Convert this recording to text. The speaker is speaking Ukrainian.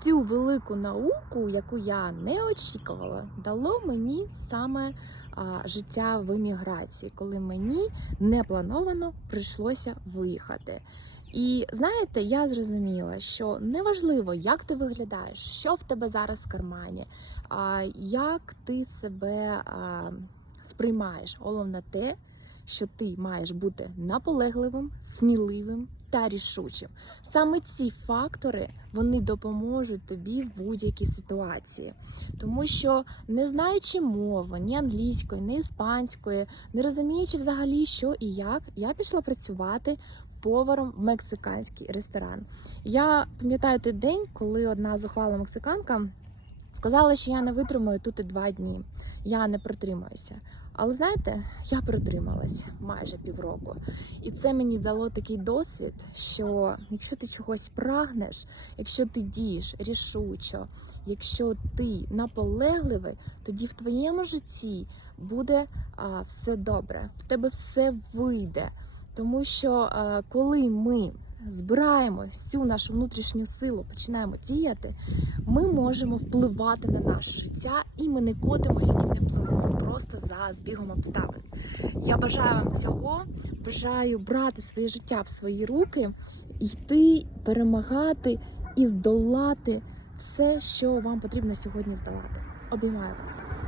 цю велику науку, яку я не очікувала, дало мені саме а, життя в еміграції, коли мені неплановано прийшлося виїхати. І знаєте, я зрозуміла, що неважливо, як ти виглядаєш, що в тебе зараз в кармані, а, як ти себе а, сприймаєш. Головне те, що ти маєш бути наполегливим, сміливим та рішучим. Саме ці фактори вони допоможуть тобі в будь-якій ситуації, тому що не знаючи мови, ні англійської, ні іспанської, не розуміючи взагалі, що і як, я пішла працювати поваром в мексиканський ресторан. Я пам'ятаю той день, коли одна зухвала мексиканка сказала, що я не витримаю тут і два дні. Я не протримаюся. Але знаєте, я протрималась майже півроку. І це мені дало такий досвід, що якщо ти чогось прагнеш, якщо ти дієш рішучо, якщо ти наполегливий, тоді в твоєму житті буде а, все добре, в тебе все вийде. Тому що а, коли ми збираємо всю нашу внутрішню силу, починаємо діяти, ми можемо впливати на наше життя, і ми не котимось і не пливемо просто за збігом обставин. Я бажаю вам цього, бажаю брати своє життя в свої руки, йти, перемагати і здолати все, що вам потрібно сьогодні здолати. Обіймаю вас.